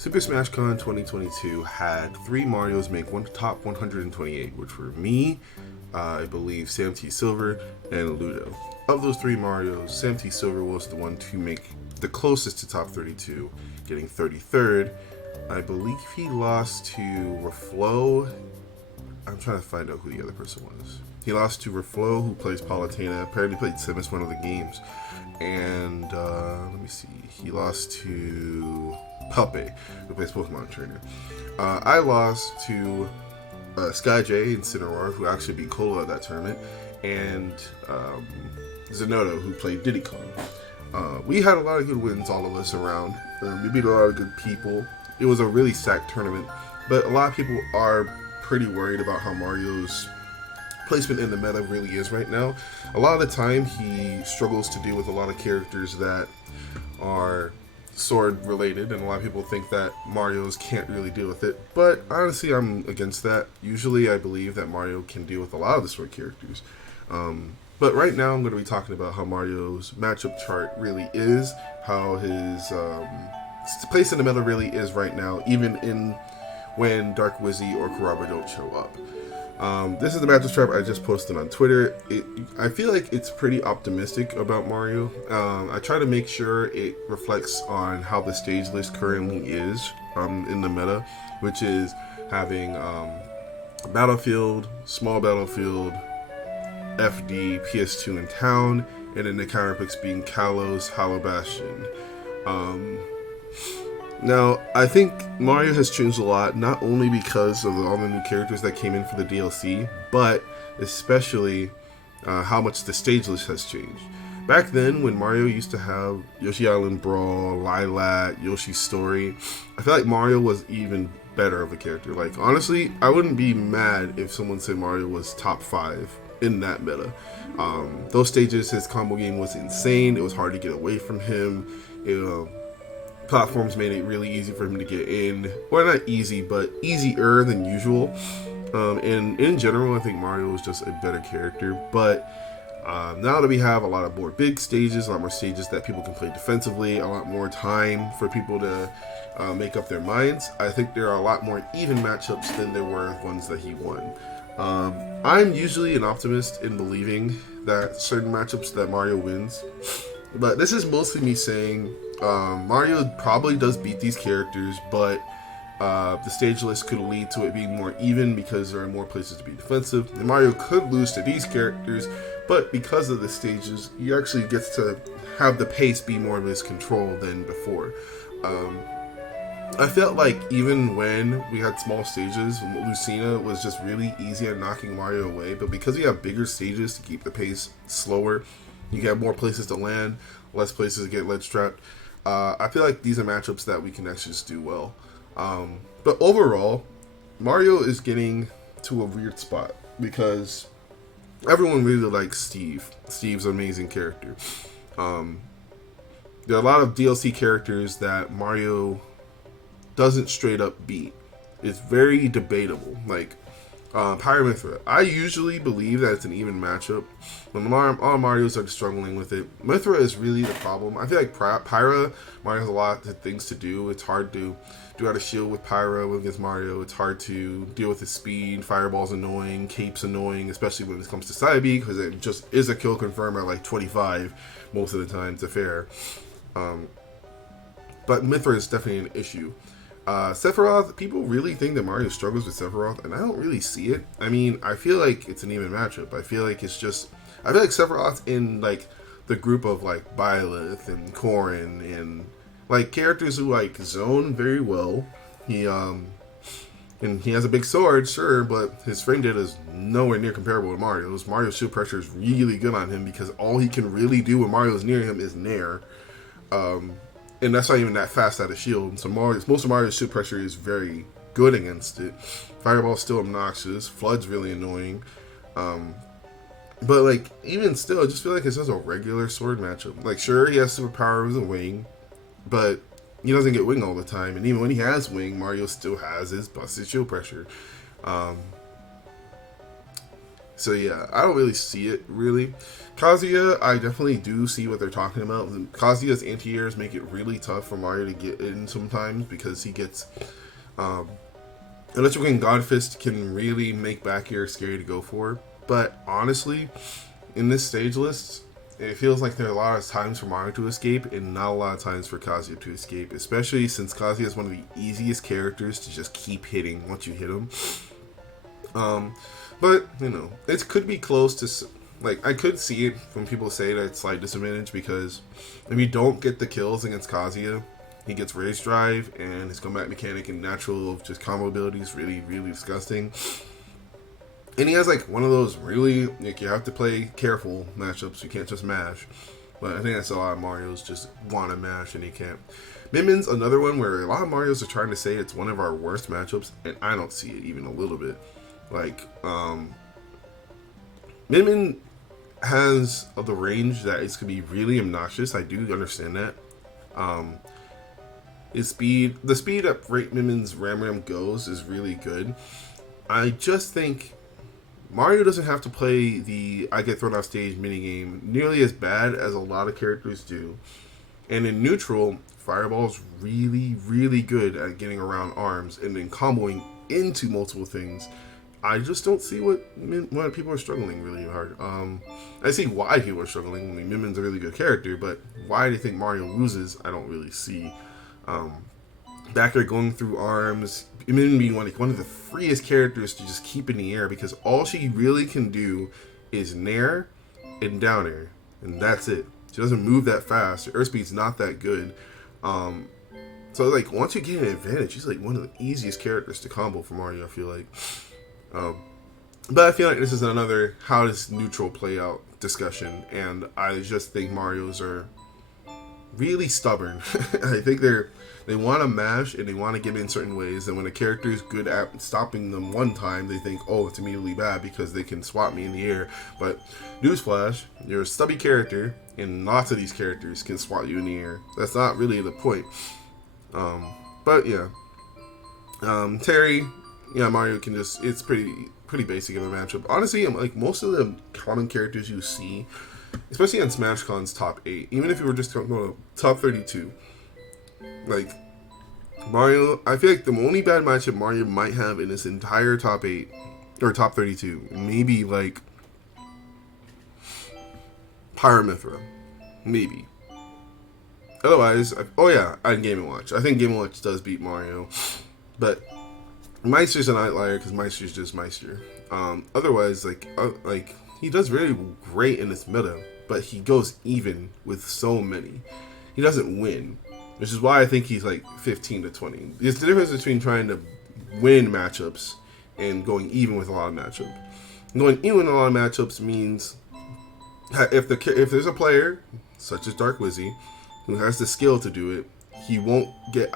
Super Smash Con 2022 had three Marios make one top 128, which were me, I believe Sam T. Silver, and Ludo. Of those three Marios, Sam T. Silver was the one to make the closest to top 32, getting 33rd. I believe he lost to Reflo. I'm trying to find out who the other person was. He lost to Reflo, who plays Palutena. Apparently played Simus one of the games. And let me see. He lost to Puppet, who plays Pokemon Trainer. I lost to Sky and Cineroar, who actually beat Cola at that tournament, and Zenodo, who played Diddy Kong. We had a lot of good wins, all of us around. We beat a lot of good people. It was a really stacked tournament, but a lot of people are pretty worried about how Mario's placement in the meta really is right now. A lot of the time, he struggles to deal with a lot of characters that are sword related, and a lot of people think that Mario's can't really deal with it, but honestly I'm against that. Usually I believe that Mario can deal with a lot of the sword characters, but right now I'm going to be talking about how Mario's matchup chart really is, how his place in the meta really is right now, even in when Dark Wizzy or Kuraba don't show up. This is the matchup chart I just posted on Twitter. I feel like it's pretty optimistic about Mario. I try to make sure it reflects on how the stage list currently is in the meta, which is having Battlefield, Small Battlefield, FD, PS2 in Town, and then the counter picks being Kalos, Hollow Bastion. Now, I think Mario has changed a lot, not only because of all the new characters that came in for the DLC, but especially how much the stage list has changed. Back then, when Mario used to have Yoshi Island Brawl, Lilat, Yoshi's Story, I feel like Mario was even better of a character. Like, honestly, I wouldn't be mad if someone said Mario was top 5 in that meta. Those stages, his combo game was insane. It was hard to get away from him. Platforms made it really easy for him to get in. Well, not easy, but easier than usual. And in general, I think Mario is just a better character. But now that we have a lot of more big stages, a lot more stages that people can play defensively, a lot more time for people to make up their minds, I think there are a lot more even matchups than there were ones that he won. I'm usually an optimist in believing that certain matchups that Mario wins. But this is mostly me saying Mario probably does beat these characters, but the stage list could lead to it being more even because there are more places to be defensive. And Mario could lose to these characters, but because of the stages, he actually gets to have the pace be more of his control than before. I felt like even when we had small stages, Lucina was just really easy at knocking Mario away, but because we have bigger stages to keep the pace slower, you have more places to land, less places to get ledge trapped. I feel like these are matchups that we can actually just do well. But overall, Mario is getting to a weird spot because everyone really likes Steve. Steve's an amazing character. There are a lot of DLC characters that Mario doesn't straight up beat. It's very debatable. Like Pyra. I usually believe that it's an even matchup. When all Marios are struggling with it, Mithra is really the problem. I feel like Pyra, Mario has a lot of things to do. It's hard to do out a shield with Pyra against Mario. It's hard to deal with his speed. Fireball's annoying. Cape's annoying, especially when it comes to Psybe, because it just is a kill confirm at like 25 most of the time to fair. But Mithra is definitely an issue. Sephiroth, people really think that Mario struggles with Sephiroth, and I don't really see it. I mean, I feel like it's an even matchup. I feel like Sephiroth's in like the group of like Byleth and Corrin and like characters who like zone very well. And he has a big sword, sure, but his frame data is nowhere near comparable to Mario's. Mario's shield pressure is really good on him because all he can really do when Mario's near him is nair. And that's not even that fast out of shield. So most of Mario's shield pressure is very good against it. Fireball's still obnoxious. Flood's really annoying. But like even still, I just feel like it's just a regular sword matchup. Like sure, he has superpower with a wing, but he doesn't get wing all the time. And even when he has wing, Mario still has his busted shield pressure. So yeah, I don't really see it really. Kazuya, I definitely do see what they're talking about. Kazuya's anti-airs make it really tough for Mario to get in sometimes because he gets Electric and God Fist can really make back air scary to go for. But honestly, in this stage list, it feels like there are a lot of times for Mario to escape and not a lot of times for Kazuya to escape, especially since Kazuya is one of the easiest characters to just keep hitting once you hit him. But, you know, it could be close to, like, I could see it when people say that it's slight disadvantage because if you don't get the kills against Kazuya, he gets Rage Drive and his comeback mechanic and natural just combo ability is really, really disgusting. And he has like one of those really, like, you have to play careful matchups. You can't just mash. But I think that's a lot of Marios just want to mash and he can't. Min Min's another one where a lot of Marios are trying to say it's one of our worst matchups, and I don't see it even a little bit. Like, Min Min has the range that it's gonna be really obnoxious. I do understand that. The speed at rate Min Min's Ram goes is really good. I just think Mario doesn't have to play the I get thrown off stage minigame nearly as bad as a lot of characters do. And in neutral, Fireball's really, really good at getting around arms and then comboing into multiple things. I just don't see why people are struggling really hard. I see why people are struggling. I mean, Min Min's a really good character, but why do you think Mario loses? I don't really see. Back there going through arms, Min being one of the freest characters to just keep in the air because all she really can do is nair and down air, and that's it. She doesn't move that fast. Her earth speed's not that good. So like once you get an advantage, she's like one of the easiest characters to combo for Mario, I feel like. But I feel like this is another how does neutral play out discussion, and I just think Marios are really stubborn. I think they want to mash and they want to get in certain ways, and when a character is good at stopping them one time, they think, oh, it's immediately bad because they can swap me in the air. But newsflash, you're a stubby character, and lots of these characters can swat you in the air. That's not really the point. But yeah, Terry, yeah, Mario can just, it's pretty basic of a matchup. Honestly, like most of the common characters you see, especially on SmashCon's top 8, even if you were just going to top 32, like Mario, I feel like the only bad matchup Mario might have in this entire top 8 or top 32, maybe like Pyramithra, maybe. Otherwise, and Game & Watch. I think Game & Watch does beat Mario, but Meister's an outlier because Meister's just Meister. Otherwise, like he does really great in this meta, but he goes even with so many. He doesn't win, which is why I think he's like 15 to 20. There's the difference between trying to win matchups and going even with a lot of matchups. Going even with a lot of matchups means if there's a player such as Dark Wizzy who has the skill to do it, he won't get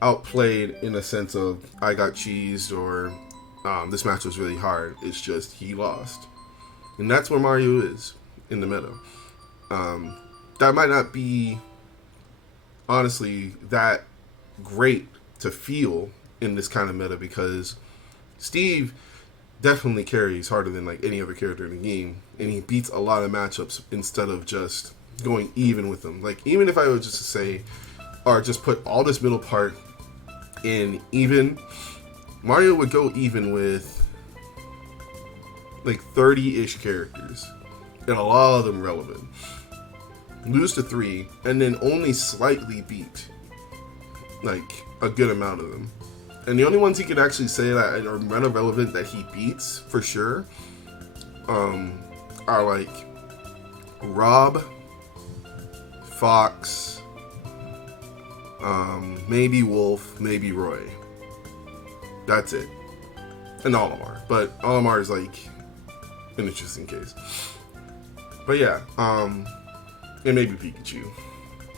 outplayed in a sense of I got cheesed or this match was really hard. It's just he lost, and that's where Mario is in the meta. That might not be honestly that great to feel in this kind of meta because Steve definitely carries harder than like any other character in the game, and he beats a lot of matchups instead of just going even with them. Like even if I would just say or just put all this middle part in even, Mario would go even with like 30-ish characters and a lot of them relevant, lose to 3, and then only slightly beat like a good amount of them. And the only ones he can actually say that are meta relevant that he beats for sure are like Rob, Fox, maybe Wolf, maybe Roy. That's it. And Olimar. But Olimar is like an interesting case. But yeah, and maybe Pikachu.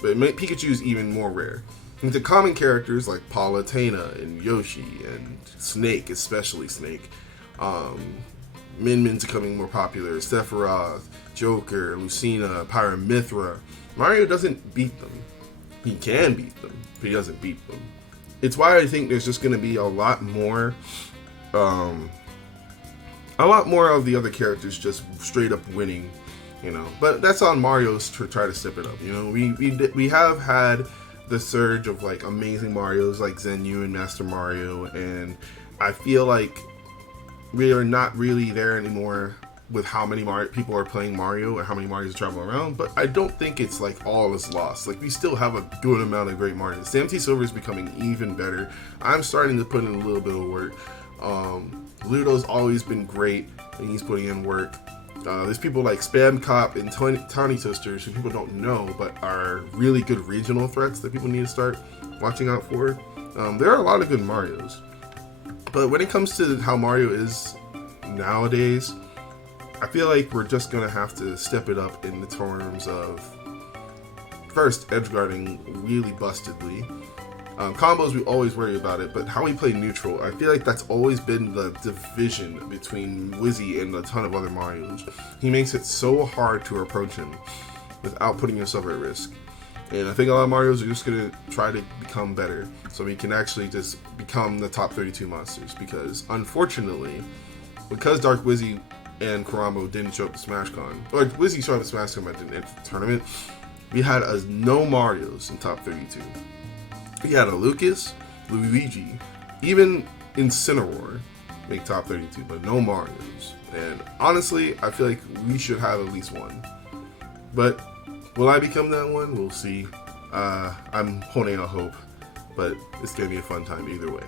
But Pikachu's even more rare. And the common characters like Palutena and Yoshi and Snake, especially Snake. Min Min's becoming more popular. Sephiroth, Joker, Lucina, Pyramithra. Mario doesn't beat them. He can beat them, but he doesn't beat them. It's why I think there's just going to be a lot more a lot more of the other characters just straight up winning, you know. But that's on Mario's to try to step it up. You know, we have had the surge of like amazing Marios like Zenyu and Master Mario, and I feel like we are not really there anymore with how many people are playing Mario or how many Marios travel around. But I don't think it's like all is lost. Like, we still have a good amount of great Marios. Sam T. Silver is becoming even better. I'm starting to put in a little bit of work. Ludo's always been great, and he's putting in work. There's people like Spam Cop and Tawny Sisters, who people don't know, but are really good regional threats that people need to start watching out for. There are a lot of good Marios. But when it comes to how Mario is nowadays, I feel like we're just going to have to step it up in the terms of, first, edgeguarding really bustedly. Combos, we always worry about it, but how we play neutral, I feel like that's always been the division between Wizzy and a ton of other Marios. He makes it so hard to approach him without putting yourself at risk. And I think a lot of Marios are just going to try to become better, so we can actually just become the top 32 monsters, because unfortunately, because Dark Wizzy and Karamo didn't show up to SmashCon, or Wizzy showed up to SmashCon but didn't enter the tournament, we had no Marios in top 32. We had a Lucas, Luigi, even Incineroar make top 32, but no Marios. And honestly, I feel like we should have at least one. But will I become that one? We'll see. I'm holding out hope, but it's going to be a fun time either way.